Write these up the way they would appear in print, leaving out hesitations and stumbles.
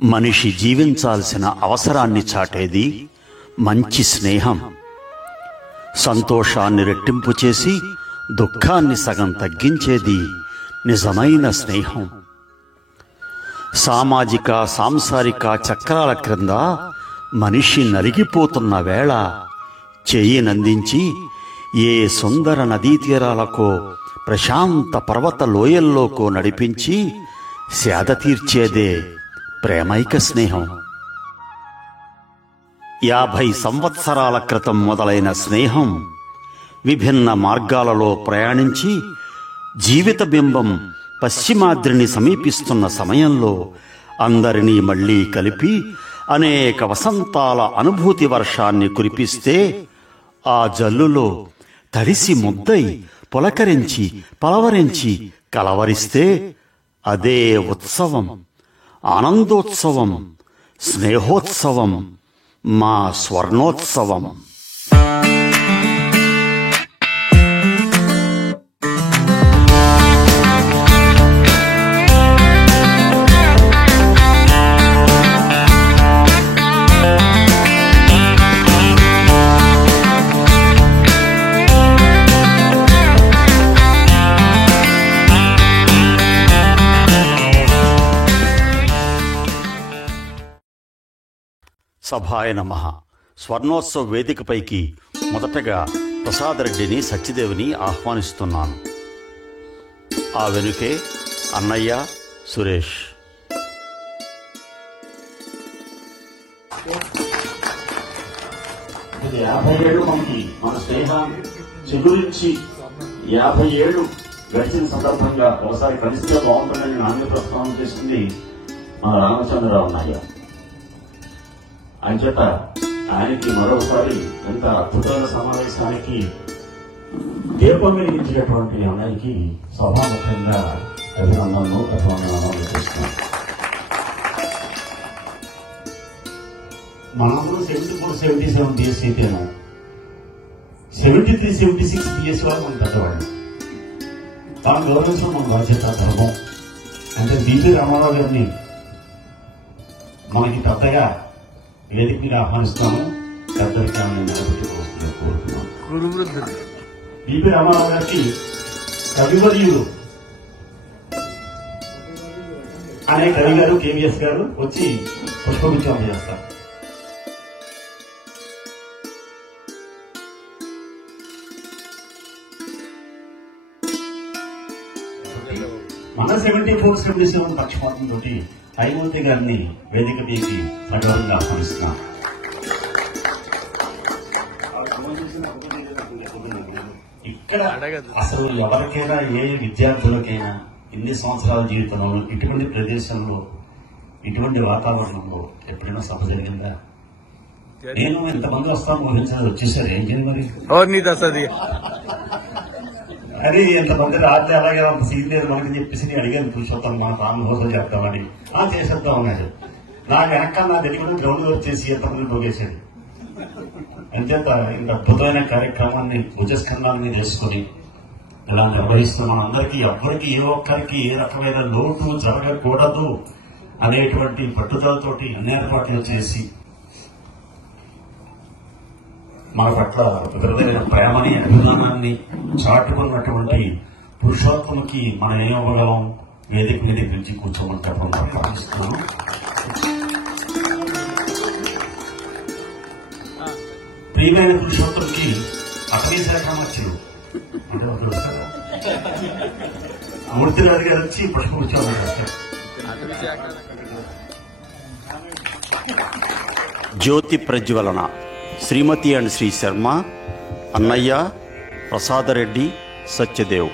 మనిషి జీవించాల్సిన అవసరాన్ని చాటేది మంచి స్నేహం. సంతోషాన్ని రెట్టింపు చేసి దుఃఖాన్ని సగం తగ్గించేది నిజమైన స్నేహం. సామాజిక సాంసారిక చక్రాల క్రింద మనిషి నలిగిపోతున్న వేళ చేయినందించి ఏ సుందర నదీ తీరాలకో ప్రశాంత పర్వత లోయల్లోకో నడిపించి సేద తీర్చేదే ప్రేమైక స్నేహం. 50 సంవత్సరాల క్రితం మొదలైన స్నేహం విభిన్న మార్గాలలో ప్రయాణించి జీవిత బింబం పశ్చిమాద్రిని సమీపిస్తున్న సమయంలో అందరినీ మళ్లీ కలిపి అనేక వసంతాల అనుభూతి వర్షాన్ని కురిపిస్తే ఆ జల్లులో తడిసి ముద్దై పులకరించి పలవరించి కలవరిస్తే అదే ఉత్సవం, ఆనందోత్సవం, స్నేహోత్సవం, మా స్వర్ణోత్సవం. సభాయ నమః. స్వర్ణోత్సవ వేదికపైకి మొదటగా ప్రసాద్ రెడ్డిని, సత్యదేవిని ఆహ్వానిస్తున్నాను. ఆ వెనుకే అన్నయ్య, సురేష్. ఇది 50 ఏళ్ళు మనకి మన స్నేహం చిగురించి 50 ఏళ్ళు గడిచిన సందర్భంగా ఒకసారి కలిస్తే బాగుంటుందని నాణ్య ప్రస్తావన చేసింది మన రామచంద్రరావు అన్నయ్య. అంచేత ఆయనకి మరోసారి ఇంత అద్భుతమైన సమావేశానికి దీపం వెలిగించేటువంటి అన్నయ్యకి సభాముఖంగా అభినందనలు అభినందనలు చేస్తున్నాం. మనందరూ 74-77 బిఎస్సీ అయితేను 73-76 బిఎస్సీ వాళ్ళు మన పెద్దవాళ్ళు. దాన్ని గౌరవించడం మన బాధ్యత, ధర్మం. అంటే బిపి రామారావు గారిని మనకి పెద్దగా వేదిక మీద ఆహ్వానిస్తాను. పెద్దలకి ఆమె నిలబెట్టుకోవాల్సిందిగా కోరుతున్నాను. బిపి రామారావు గారికి కవివర్యుడు అనే కవి గారు, కేవీఎస్ గారు వచ్చి పుష్పగుచ్చం అందజేస్తారు. మన 74-77 పక్షపాతంతో హైమూర్తి గారిని వేదిక మీదకి సగౌరవంగా ఆహ్వానిస్తున్నాం. ఇక్కడ అసలు ఎవరికైనా, ఏ విద్యార్థులకైనా ఇన్ని సంవత్సరాల జీవితంలో ఇటువంటి ప్రదేశంలో, ఇటువంటి వాతావరణంలో ఎప్పుడైనా సభ జరిగిందా? నేను ఎంతమంది వస్తాను ఊహించదు, వచ్చేసారు. ఏం చేయాలి అది ఎంతమంది రాత్రి అలాగే అంత సీనియర్ మనకి చెప్పేసి నేను అడిగాను, పురుషోత్తం మన రామహోసం చెప్తామని. చేసేద్దాం అన్నాడు. నాకు వెనక నా తెలియకుండా గ్రౌండ్ వర్క్ చేసి ఎంతమంది పోగేశాడు. అంచేత ఇంత అద్భుతమైన కార్యక్రమాన్ని భుజస్కంధాల మీద వేసుకుని ఇలా నిర్వహిస్తున్న మనందరికీ ఎవ్వరికి, ఏ ఒక్కరికి ఏ రకమైన లోటు జరగకూడదు అనేటువంటి పట్టుదలతోటి అన్ని ఏర్పాట్లు చేసి మన పట్ల హృదయమైన ప్రేమని, అభిమానాన్ని చాటుకున్నటువంటి పురుషోత్తముకి మనం ఏమవ్వగలం? వేదిక మీద పిలిచి కూర్చోమని తప్పకుండా ప్రార్థిస్తున్నాను. ప్రియమైన పురుషోత్తముకి అటవీ శాఖ మంత్రులు అంటే మూర్తిరాజు గారు వచ్చి పుష్పగుచ్చం చేస్తారు. జ్యోతి ప్రజ్వలన శ్రీమతి అండ్ శ్రీ శర్మ, అన్నయ్య, ప్రసాదరెడ్డి, సత్యదేవ్.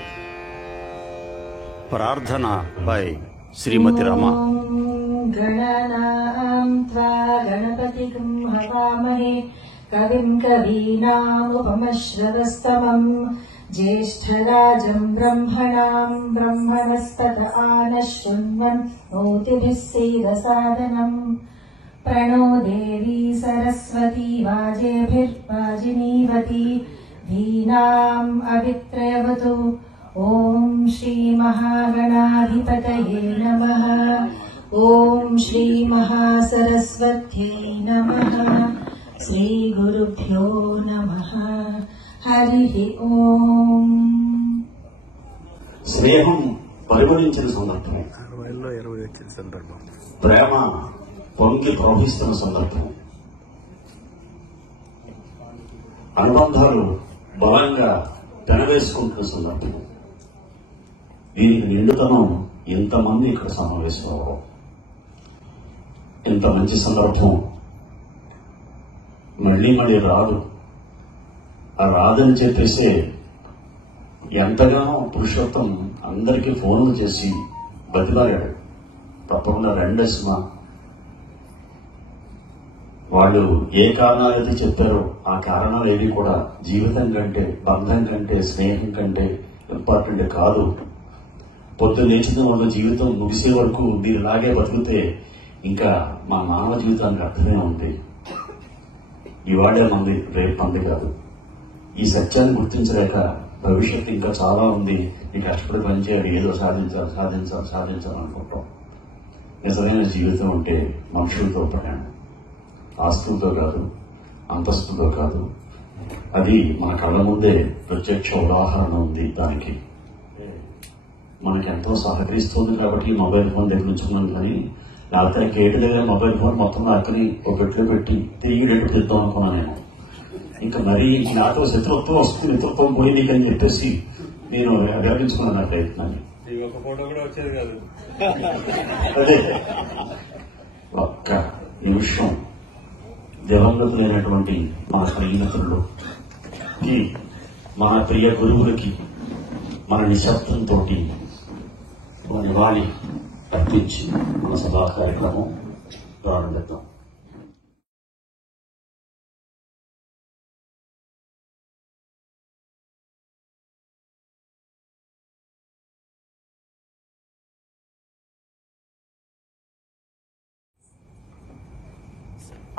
ప్రార్థన బై శ్రీమతి రమ. గణపతిం హవామహే కవిం కవీనాముపమశ్రవస్తమం జ్యేష్ఠరాజం బ్రహ్మణాం బ్రహ్మణస్పత ఆనశృణ్వన్ నోతిభిः सीदसादनम् प्रणो देवी सरस्वती वाजेभिर्वाजिनीवती धीनाम् अवित्रयवतु। ॐ श्रीमहागणाधिपतये नमः। ఓం శ్రీ మహాసరస్వత్యై నమః. శ్రీ గురుభ్యో నమః. హరి ఓం. స్నేహం పరిమళించిన సందర్భం, ప్రేమ పొంగి ప్రవహిస్తున్న సందర్భం, అనుబంధాలు బలంగా పెనవేసుకుంటున్న సందర్భం. దీనికి నిండుతనం ఇంతమంది ఇక్కడ సమావేశం అవ్వడం, ఇంత మంచి సందర్భం మళ్ళీ మళ్ళీ రాదు. ఆ రాదని చెప్పేసే ఎంతగానో పురుషోత్తం అందరికీ ఫోన్లు చేసి బతిలాడాడు, తప్పకుండా రండి సినిమా. వాళ్ళు ఏ కారణాలైతే చెప్పారో ఆ కారణాలు ఏవి కూడా జీవితం కంటే, బంధం కంటే, స్నేహం కంటే ఇంపార్టెంట్ కాదు. పొద్దు లేచిన వాళ్ళ జీవితం ముగిసే వరకు మీరు ఇలాగే బతికితే ఇంకా మా మానవ జీవితానికి అర్థమే ఉంది. ఇవాడే మంది, రేపు మంది కాదు. ఈ సత్యాన్ని గుర్తించలేక భవిష్యత్తు ఇంకా చాలా ఉంది, నీకు కష్టపడి పనిచేయాలి, ఏదో సాధించాలనుకుంటాం. నిజమైన జీవితం అంటే మనుషులతో ప్రయాణం, ఆస్తులతో కాదు, అంతస్తుతో కాదు. అది మన కళ్ళ ముందే ప్రత్యక్ష ఉదాహరణ ఉంది. దానికి మనకెంతో సహకరిస్తుంది కాబట్టి మొబైల్ ఫోన్ దగ్గర ఉంచుకున్నాం. కానీ రాత్రి కేటు దగ్గర మొబైల్ ఫోన్ మొత్తం అక్కని ఒక గట్లో పెట్టి తిరిగి పెడతాం అనుకున్నాను నేను. ఇంకా మరీ నాతో శత్రుత్వం వస్తుంది, మిత్రత్వం పోయి నీకని చెప్పేసి నేను విరమించుకున్నాను నా ప్రయత్నాన్ని. అదే ఒక్క నిమిషం దివంగతులైనటువంటి మన ప్రియమిత్రులకి, మన ప్రియ గురువులకి మన నిశ్శబ్దంతో నివాళి అర్పించి మన సభా కార్యక్రమం ప్రారంభిద్దాం.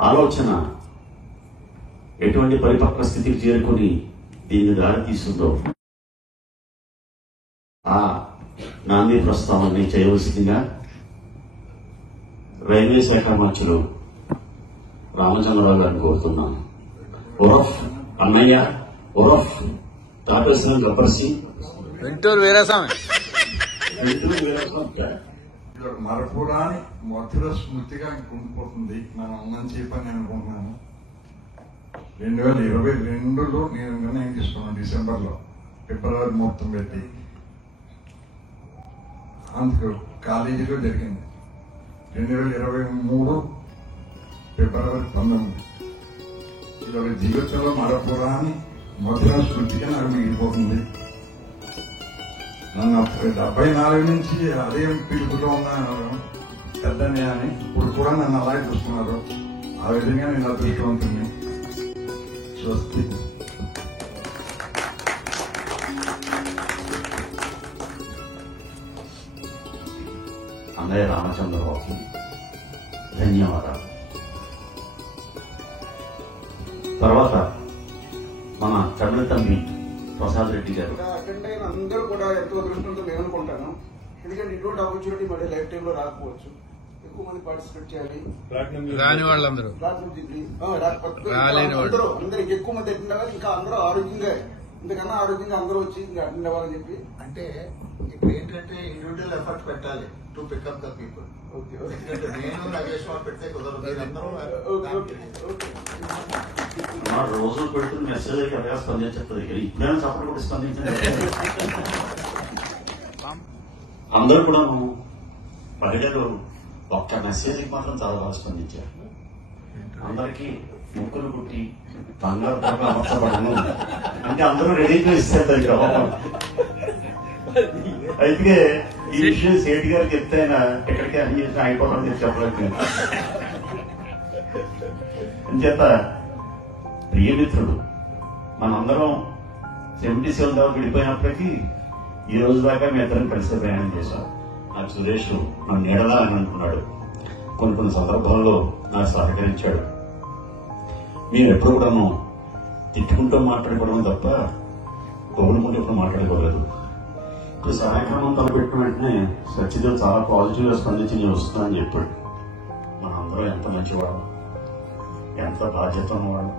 ఆలోచన ఎటువంటి పరిపక్వ స్థితికి చేరుకుని దీన్ని దారి తీస్తుందో ఆ నాంది ప్రస్తావనని చేయవలసిందిగా రైల్వే శాఖ మంత్రులు రామచంద్రరావు గారిని కోరుతున్నాను. ఉరఫ్ అన్నయ్య, ఉరఫ్ తాటేశ్వరం గబ్బర్ సింగ్, మరపురాని మధుర స్మృతిగా ఉండిపోతుంది. మనం ఉందని చెప్పని నేను అనుకుంటున్నాను. 2022లో నేను నిర్ణయం తీసుకున్నాను, డిసెంబర్లో, ఫిబ్రవరి మొత్తం పెట్టి. అందుకు కాలేజీలో జరిగింది 2023 ఫిబ్రవరి 19. ఇది ఒక జీవితంలో మరపురాని మధుర స్మృతిగా నాకు మిగిలిపోతుంది. నన్ను 74 నుంచి అదే పిలుపులో ఉన్న పెద్దనే అని ఇప్పుడు కూడా నన్ను అలాగే చూస్తున్నారు. ఆ విధంగా నేను అదృష్టవంతుని. స్వస్తి. అన్నయ్య రామచంద్రరావుకి ధన్యవాదాలు. తర్వాత మన తమిళ తండ్రి ప్రసాద్ రెడ్డి గారు. అటెండ్ అయిన అందరూ కూడా ఎంతో అదృష్టంతో నేను అనుకుంటాను. ఎందుకంటే ఇటువంటి ఆపర్చునిటీ మళ్ళీ లైఫ్ టైమ్ లో రాకపోవచ్చు. ఎక్కువ మంది పార్టిసిపేట్ చేయాలి. రాని వాళ్ళందరూ అందరికి ఎక్కువ మంది అటెండ్ అవ్వాలి. ఇంకా అందరూ ఆరోగ్యంగా, ఇంతకన్నా ఆరోగ్యంగా అందరూ వచ్చి ఇంకా అటెండ్ అవ్వాలని చెప్పి. అంటే ఇప్పుడు ఏంటంటే ఇండివిజువల్ ఎఫర్ట్ పెట్టాలి టు పికప్ ద పీపుల్. ఎందుకంటే నేను నాగేశ్వర పెడితే కుదరదు. రోజులు పెడుతున్న మెసేజ్ అయితే అలాగా స్పందించదు. ఇప్పుడైనా సపోర్ట్ కూడా స్పందించండి. అందరూ కూడా పల్లెలు ఒక్క మెసేజ్కి మాత్రం చాలా బాగా స్పందించారు. అందరికీ ముక్కులు కుట్టి బంగారు బాగా అమర్చబడను అంటే అందరూ రెడీగా ఇస్తారు. అయితే ఈ విషయం సేటి గారికి చెప్తే ఆయన ఎక్కడికి అన్ని చేసిన అయిపోవడం చెప్పలేదు. అంచేత ప్రియమిత్రుడు మనందరం 77 దాకా విడిపోయినప్పటికీ ఈ రోజు దాకా మీ ఇద్దరం కలిసి ప్రయాణం చేశాం. నాకు సురేష్ నన్ను నీడలా అని అనుకున్నాడు. కొన్ని సందర్భాల్లో నాకు సహకరించాడు. మేము ఎప్పుడు కూడాను తిట్టుకుంటూ మాట్లాడుకోవడం తప్ప పొగుడుకుంటూ ఎప్పుడు మాట్లాడుకోలేదు. ఈ కార్యక్రమం తలపెట్టిన వెంటనే సత్యదేవ్ చాలా పాజిటివ్ గా స్పందించి నేను వస్తుందని చెప్పాడు. మనందరం ఎంత మంచివాడు, ఎంత బాధ్యత ఉన్నవాడు,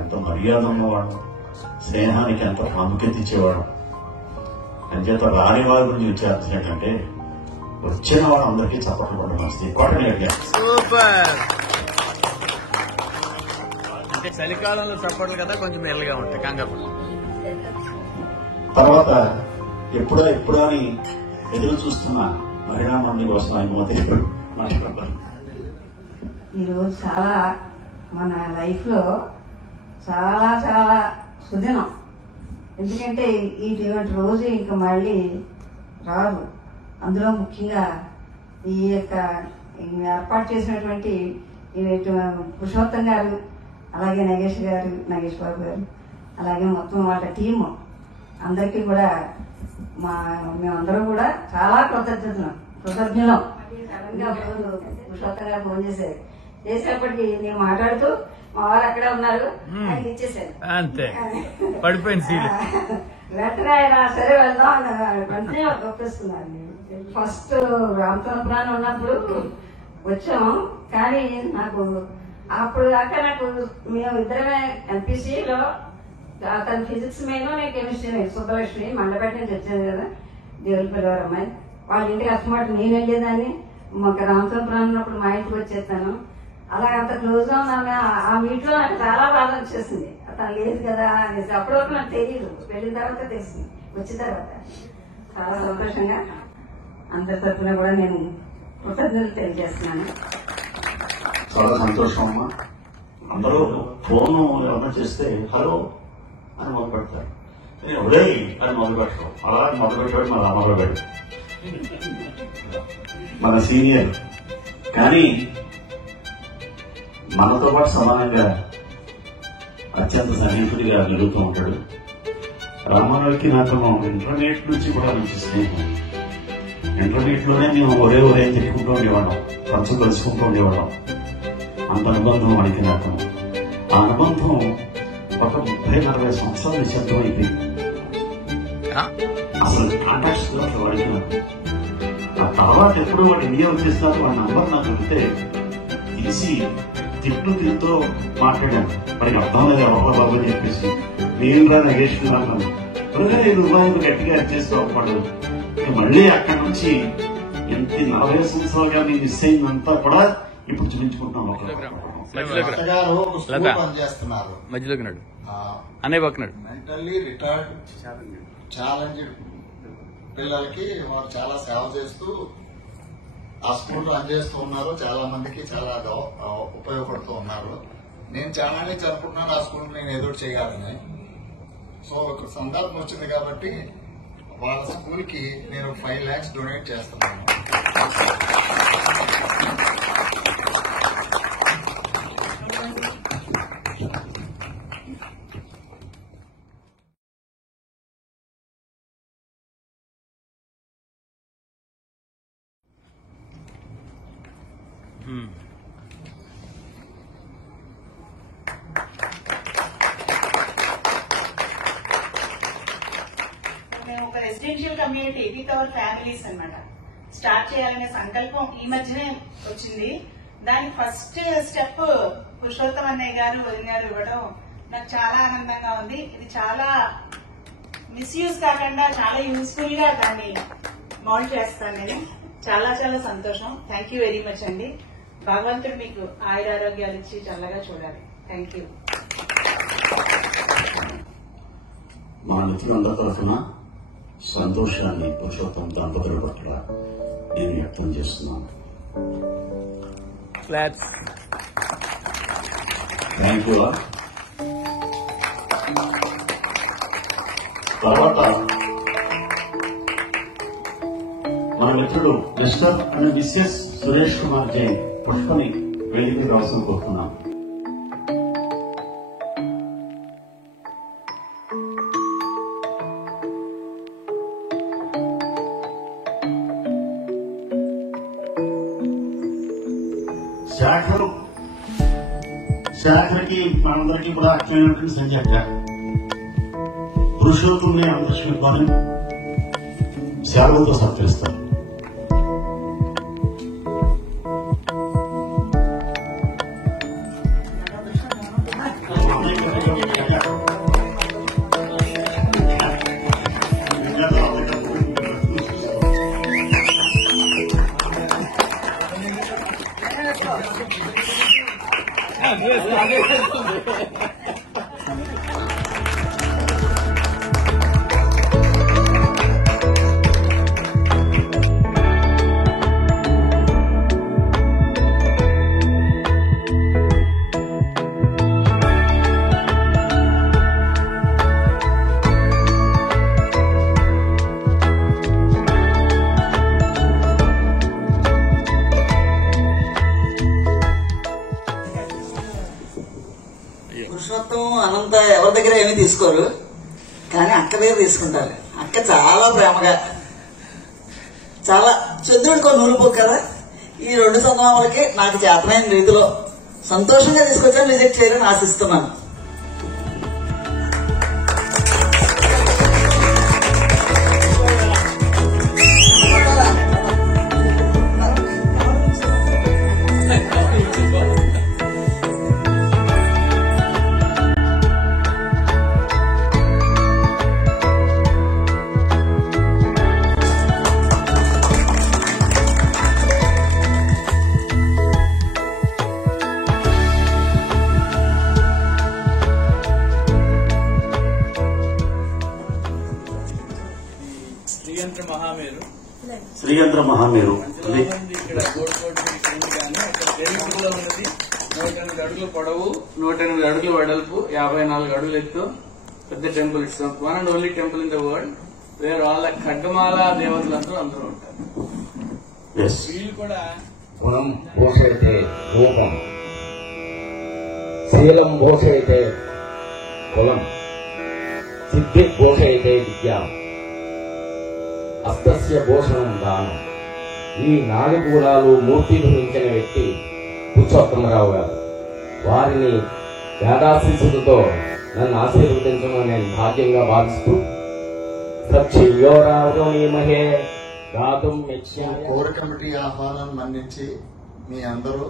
ఎంత మర్యాద ఉన్నవాడు, స్నేహానికి ఎంత ప్రాముఖ్యత ఇచ్చేవాడు. అంచేత రాని వారి గురించి విచారించినట్టంటే వచ్చిన వాడు అందరికీ చప్పట్లు పడడం వస్తే సూపర్. అంటే చలికాలంలో చప్పట్లు కదా కొంచెం మెల్లగా ఉంటాయి కంగారు. తర్వాత ఎప్పుడా అని ఎదురు చూస్తున్న మహిళా మంది కోసం ఆయన మాట్లాడతారు. ఈరోజు చాలా మన లైఫ్లో చాలా చాలా సుదినం. ఎందుకంటే ఇటువంటి రోజు ఇంకా మళ్ళీ రాదు. అందులో ముఖ్యంగా ఈ యొక్క ఏర్పాటు చేసినటువంటి పురుషోత్తం గారు, అలాగే నగేష్ బాబు గారు, అలాగే మొత్తం వాళ్ళ టీము అందరికీ కూడా మేమందరం కూడా చాలా కృతజ్ఞులం. పురుషోత్తం గారు ఫోన్ చేసేప్పటికి నేను మాట్లాడుతూ మా వారు అక్కడే ఉన్నారు, ఆయన ఇచ్చేసారు అంతే పడిపోయింది సీల్. వెంటనే ఆయన సరే వెళ్దాం వెంటనే ఒప్పేస్తున్నారు. ఫస్ట్ రామచంద్రపురాన్ని ఉన్నప్పుడు వచ్చాము, కానీ నాకు అప్పుడు దాకా మేము ఇద్దరమే ఎంపీసీలో అతను ఫిజిక్స్ మెయిన్, నేను కెమిస్ట్రీ మెయిన్. సుబ్బలక్ష్మి మండపేట నుంచి వచ్చాను కదా, దేవుని పిల్లవారు అమ్మాయి. వాళ్ళ ఇంటికి అసమాట నేను వెళ్ళేదాన్ని, మాకు రామచంద్రపురం ఉన్నప్పుడు మా ఇంటికి వచ్చేస్తాను. అలా అంత క్లోజ్ గా ఉన్నాను. ఆ మీట్ లో నాకు చాలా బాధ వచ్చేసింది, తను లేదు కదా అనేసి. అప్పటి వరకు నాకు తెలియదు, వెళ్ళిన తర్వాత తెలిసింది. వచ్చిన తర్వాత చాలా సంతోషంగా అందరి తరఫున కూడా నేను కృతజ్ఞతలు తెలియజేస్తున్నాను. చాలా సంతోషం అమ్మా. అందరూ ఫోన్ ఎవరైనా చేస్తే హలో అని మొదలు పెడతారు, ఒరే అని మొదలు పెట్టడం. అలా మొదలు పెట్టాడు మన రామారావు. మన సీనియర్, కానీ మనతో పాటు సమానంగా అత్యంత సన్నిహితుడిగా జరుగుతూ ఉంటాడు. రామారావుకి నాకు ఇంటర్నెట్ నుంచి కూడా మంచి స్నేహం. ఇంటర్నెట్ లోనే మేము ఒరే తిట్టుకుంటూ ఉండేవాళ్ళం, కలుసుకుంటూ ఉండేవాళ్ళం. అంత అనుబంధం మనకి నాకు. ఆ అనుబంధం ఒక 30-40 సంవత్సరాల నిశ్శబ్దం అయిపోయింది. అసలు కాంటాక్ట్స్ అసలు వాడికి నాకు. ఆ తర్వాత ఎప్పుడు వాడు ఇండియా వచ్చేసినాక వాడి నంబర్ నాకు వెళ్తే తీసి తిట్టుతో మాట్లాడాను. వాడికి అర్థం లేదు ఎవరో బాబు అని చెప్పేసి. నేను రా నగేష్ నాకు రూపాయలు గట్టిగా చేస్తూ అవ్వడు. మళ్ళీ అక్కడి నుంచి ఎంత 40 సంవత్సరాలుగా నేను మిస్ అయిందంతా కూడా ఇప్పుడు చూపించుకుంటాం. పనిచేస్తున్నారు మధ్యలోకి నాడు అన్నయ్య పక్కనాడు. మెంటల్లీ రిటార్డ్ ఛాలెంజ్డ్ పిల్లలకి వారు చాలా సేవ చేస్తూ ఆ స్కూల్ రన్ చేస్తూ ఉన్నారు. చాలా మందికి చాలా ఉపయోగపడుతూ ఉన్నారు. నేను చాలా నుంచి అనుకుంటున్నాను ఆ స్కూల్ నేను ఎదురు చేయాలని. సో ఒక సందర్భం వచ్చింది కాబట్టి వాళ్ళ స్కూల్ కి నేను 5 lakhs డొనేట్ చేస్తున్నాను. మేము ఒక residential community with our families అన్నమాట స్టార్ట్ చేయాలనే సంకల్పం ఈ మధ్యనే వచ్చింది. దాని ఫస్ట్ స్టెప్ పురుషోత్తం అన్నయ్య గారు వదిలినారు ఇవ్వడం నాకు చాలా ఆనందంగా ఉంది. ఇది చాలా మిస్యూజ్ కాకుండా చాలా యూస్ఫుల్ గా దాన్ని మౌల్డ్ చేస్తాను నేను. చాలా చాలా సంతోషం. థ్యాంక్ యూ వెరీ మచ్ అండి. భగవంతుడు మీకు ఆయురారోగ్యాలు ఇచ్చి చల్లగా చూడాలి. Thank you. మా మిత్రులందరి తరఫున సంతోషాన్ని పురుషోత్తం దంపతుల పట్ల నేను వ్యక్తం చేస్తున్నాను. Thank you. తర్వాత మన మిత్రుడు Mr and Mrs Suresh Kumar Jain పుష్పని వేదిక రావాల్సిన కోరుతున్నాను. శాఖకి మనందరికీ కూడా అర్థమైనటువంటి సంఖ్య పురుషోత్తుల్ని అందరికీ శాలువతో సత్కరిస్తారు. పురుషోత్తం అనంత ఎవరి దగ్గర ఏమీ తీసుకోరు, కానీ అక్క దగ్గర తీసుకుంటారు. అక్క చాలా ప్రేమగా, చాలా చంద్రుడికో నూలుపు కదా, ఈ 2 సంవత్సరాలకి నాకు చేతనైన రీతిలో సంతోషంగా తీసుకొచ్చాను. రిజెక్ట్ చేయాలని ఆశిస్తున్నాను. శ్రీయంత్ర మహామేరు ఇక్కడ ఉన్నది 108 అడుగులు పొడవు, 108 అడుగులు వెడల్పు, 54 అడుగులు ఎత్తు పెద్ద temple. It's one and only temple in the world where వాళ్ళ ఖడ్గమాల దేవతలందరూ అందరూ ఉంటారు. వీళ్ళు కూడా గుణం పోషయితే రూపం, శీలం పోషయితే కులం, సిద్ధి పోషయితే విద్య, అస్తస్య భూషణం దానం. ఈ 4 గుణాలు మూర్తిభవించిన వ్యక్తి పురుషోత్తమరావు గారు. వారిని వేదాశీసులతో నన్ను ఆశీర్వదించడం నేను భాగ్యంగా భావిస్తూ సత్యయోరావమహే గాతుం యక్ష్యం. కోర్ కమిటీ ఆహ్వానాన్ని మన్నించి మీ అందరూ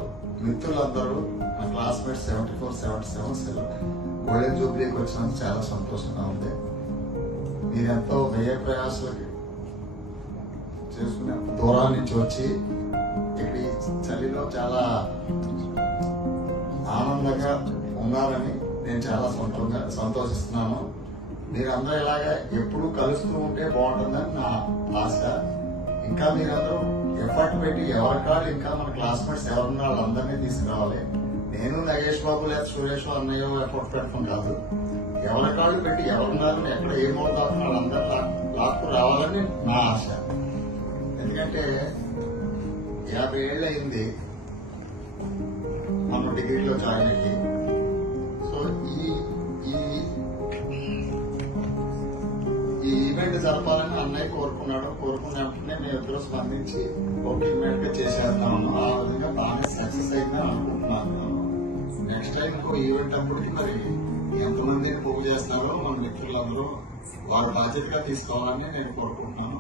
మిత్రులందరూ మా క్లాస్మేట్స్ 74-77 గోల్డెన్ జూబ్లీకి వచ్చినందుకు చాలా సంతోషంగా ఉంది. మీరెంతో వ్యయ ప్రయాసాలకి చేసుకునే దూరాల నుంచి వచ్చి ఇక్కడ ఈ చలిలో చాలా ఆనందంగా ఉన్నారని నేను చాలా సంతోషిస్తున్నాను. మీరందరూ ఇలాగే ఎప్పుడూ కలుస్తూ ఉంటే బాగుంటుందని నా ఆశ. ఇంకా మీరందరూ ఎఫర్ట్ పెట్టి ఎవరికాళ్ళు ఇంకా మన క్లాస్మేట్స్ ఎవరున్నా వాళ్ళందరినీ తీసుకురావాలి. నేను నగేష్ బాబు లేదా సురేష్ అన్నయ్య ఎఫర్ట్ పెట్టడం కాదు, ఎవరికాళ్ళు పెట్టి ఎవరున్నారు ఎక్కడ ఏమవుతారో వాళ్ళందరూ లాక్కు రావాలని నా ఆశ. ఎందుకంటే 50 ఏళ్ళు అయింది మనం డిగ్రీలో జాయిన్ అయ్యి. సో ఈ ఈవెంట్ జరపాలని అన్నయ్య కోరుకున్నప్పుడే మేము ఇద్దరు స్పందించి ఒక ఈవెంట్ గా చేసేద్దామను. ఆ విధంగా బాగా సక్సెస్ అయిందని అనుకుంటున్నాను. నెక్స్ట్ టైం ఇంకో ఈవెంట్ అప్పటికి మరి ఎంతమందిని పోగు చేస్తున్నారో మన మిత్రులందరూ వారి బాధ్యతగా తీసుకోవాలని నేను కోరుకుంటున్నాను.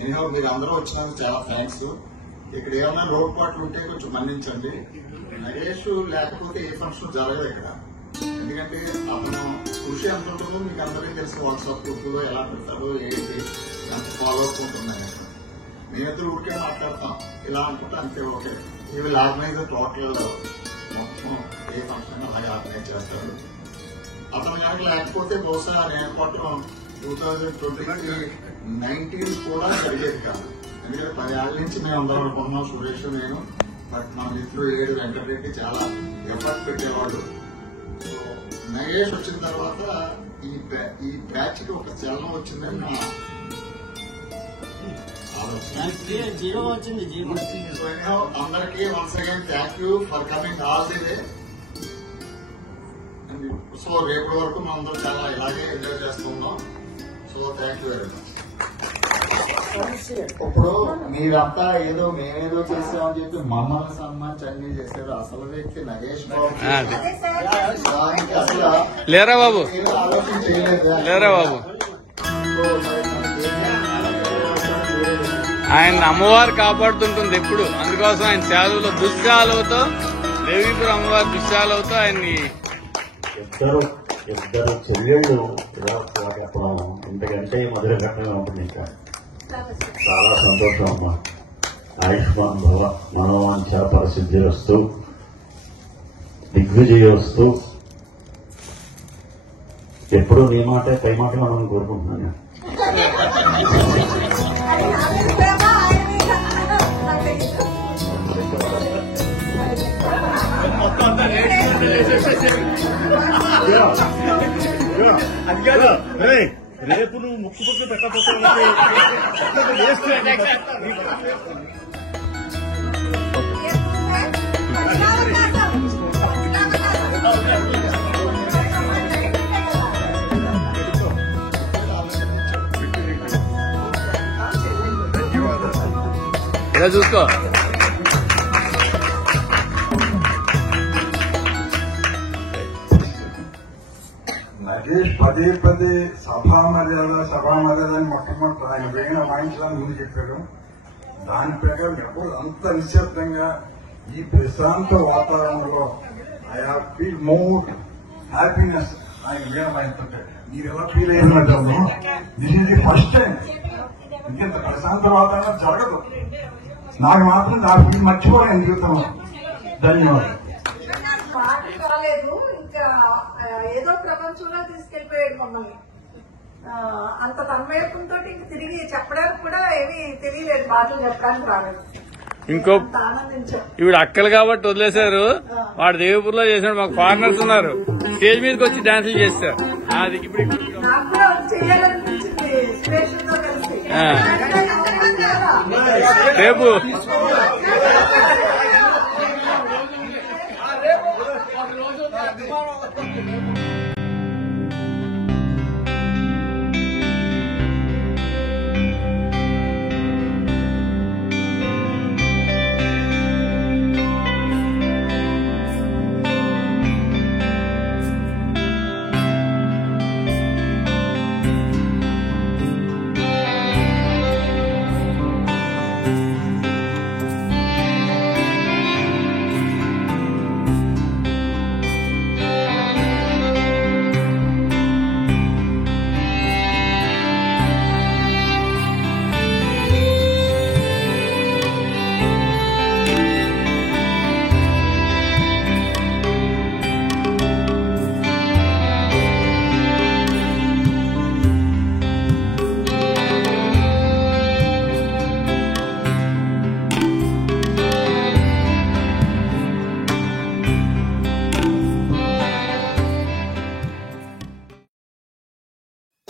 ఎనీహౌ మీరు అందరూ వచ్చినందుకు చాలా థ్యాంక్స్. ఇక్కడ ఏమైనా లోటుపాట్లు ఉంటే కొంచెం మన్నించండి. నగేష్ లేకపోతే ఏ ఫంక్షన్ జరగదు ఇక్కడ. ఎందుకంటే అతను కృషి ఎంత ఉంటుందో మీకు అందరికీ తెలిసి వాట్సాప్ గ్రూపులో ఎలా పెడతారో ఏంటి ఎంత ఫాలో అప్ ఉంటున్నాయి. మేమిద్దరు ఊరికే మాట్లాడతాం ఇలా అనుకుంటే అంతే. ఓకే, ఈ విల్ ఆర్గనైజర్ టోటల్ మొత్తం ఏ ఫంక్షన్ అలాగే ఆర్గనైజ్ చేస్తారు. అతను కనుక లేకపోతే బహుశా నేను పట్టడం 2019 కూడా జరిగేది కాదు. ఎందుకంటే 10 ఏళ్ల నుంచి మేము అందరం అనుకున్నాం, సురేష్ నేను. బట్ మా మిత్రుడు 7 వెంకటరెడ్డి చాలా ఎఫర్ట్ పెట్టేవాడు. సో నగేష్ వచ్చిన తర్వాత ఈ బ్యాచ్ కి ఒక చలనం వచ్చిందని నా ఆలోచన. అందరికీ once again thank you for coming all the way. So రేపటి వరకు మనం అందరం చాలా ఇలాగే ఎంజాయ్ చేస్తున్నాం. So thank you very much. ఇప్పుడు మీరంతా ఏదో మేమేదో చేసామని చెప్పి మమ్మల్ని సన్మానించి అన్ని చేశారు. అసలు వ్యక్తి నగేష్ బాబు దానికి అసలు లేరా బాబు, ఆలోచన చేయలేదు. లేరా బాబు. సో ఆయన అమ్మవారు కాపాడుతుంటుంది ఎప్పుడు. అందుకోసం ఆయన శాలువలో దుశ్శాలువతో, దేవీపురం అమ్మవారి దుశ్శాలువతో ఆయన్ని ఇద్దరు చెల్లెళ్ళు ఇలా చెప్పడం ఇంతకంటే మధుర ఘటనగా ఉంటుంది. ఇంకా చాలా సంతోషం అమ్మా. ఆయుష్మాన్ భవ, మనోవాంఛ పరిసిద్ధి వస్తూ, దిగ్విజయ వస్తూ, ఎప్పుడూ నీ మాట పై మాట మనం కోరుకుంటున్నాను. రేపు నువ్వు ముక్కు పక్క పెట్టకపోతే ఇలా చూసుకో. నగేష్ పదే పదే సభా మర్యాద అని మొట్టమొదటి ఆయన వేగిన వాయించాలని ముందు చెప్పాడు. దాని ప్రకారం ఎప్పుడు అంత నిశ్శబ్దంగా ఈ ప్రశాంత వాతావరణంలో ఐ ఫీల్ మోర్ హ్యాపీనెస్ ఆయన వేణ వాయిస్తుంటే. మీరు ఎలా ఫీల్ అయ్యిందంటే this is the first time ఇంత ప్రశాంత వాతావరణం జరగదు. నాకు మాత్రం నా ఫీల్ మర్చిపోలేను జీవితంలో. ధన్యవాదాలు. ఇంకా ఏదో ప్రపంచంలో తీసుకెళ్లిపోయాడు మమ్మల్ని. అంత తన్మయత్వంతో ఇంక తిరిగి చెప్పడానికి కూడా ఏమీ తెలియలేదు, మాటలు చెప్పడానికి రాలేదు. ఇంకో ఇప్పుడు అక్కలు కాబట్టి వదిలేశారు. వాడు దేవపూర్లో చేశాడు. మాకు ఫారినర్స్ ఉన్నారు, స్టేజ్ మీదకి వచ్చి డాన్సులు చేస్తారు. అది ఇప్పుడు నాకు కూడా చేయాలనిపించింది స్టేషన్ తో కలిసి. రేపు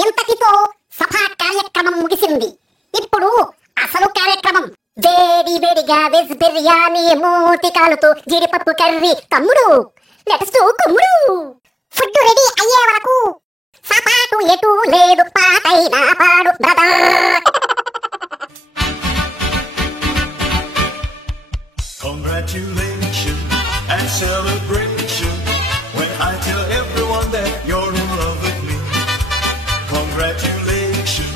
ఇంతటితో సభా కార్యక్రమం ముగిసింది. ఇప్పుడు అసలు కార్యక్రమం. వేడి వేడిగా వెజ్ బిర్యానీ, మూతికాలతో జీడిపప్పు కర్రీ. తమ్ముడు లెట్స్ డు కుమ్ముడు. ఫుడ్ రెడీ అయ్యే వరకు సపాటు ఎటు లేదు, పాటైనా పాడు brother. Congratulations and celebration when I tell everyone that you're in love with me. Congratulations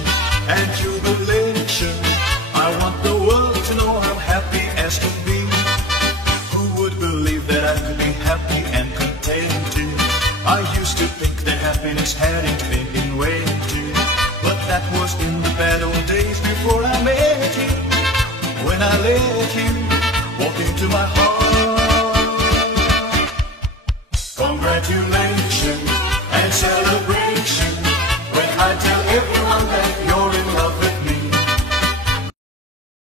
and jubilation. I want the world to know I'm happy as can be. Who would believe that I could be happy and contented? I used to think that happiness hadn't been invented, but that was in the bad old days before I met you. When I let you walk into my heart,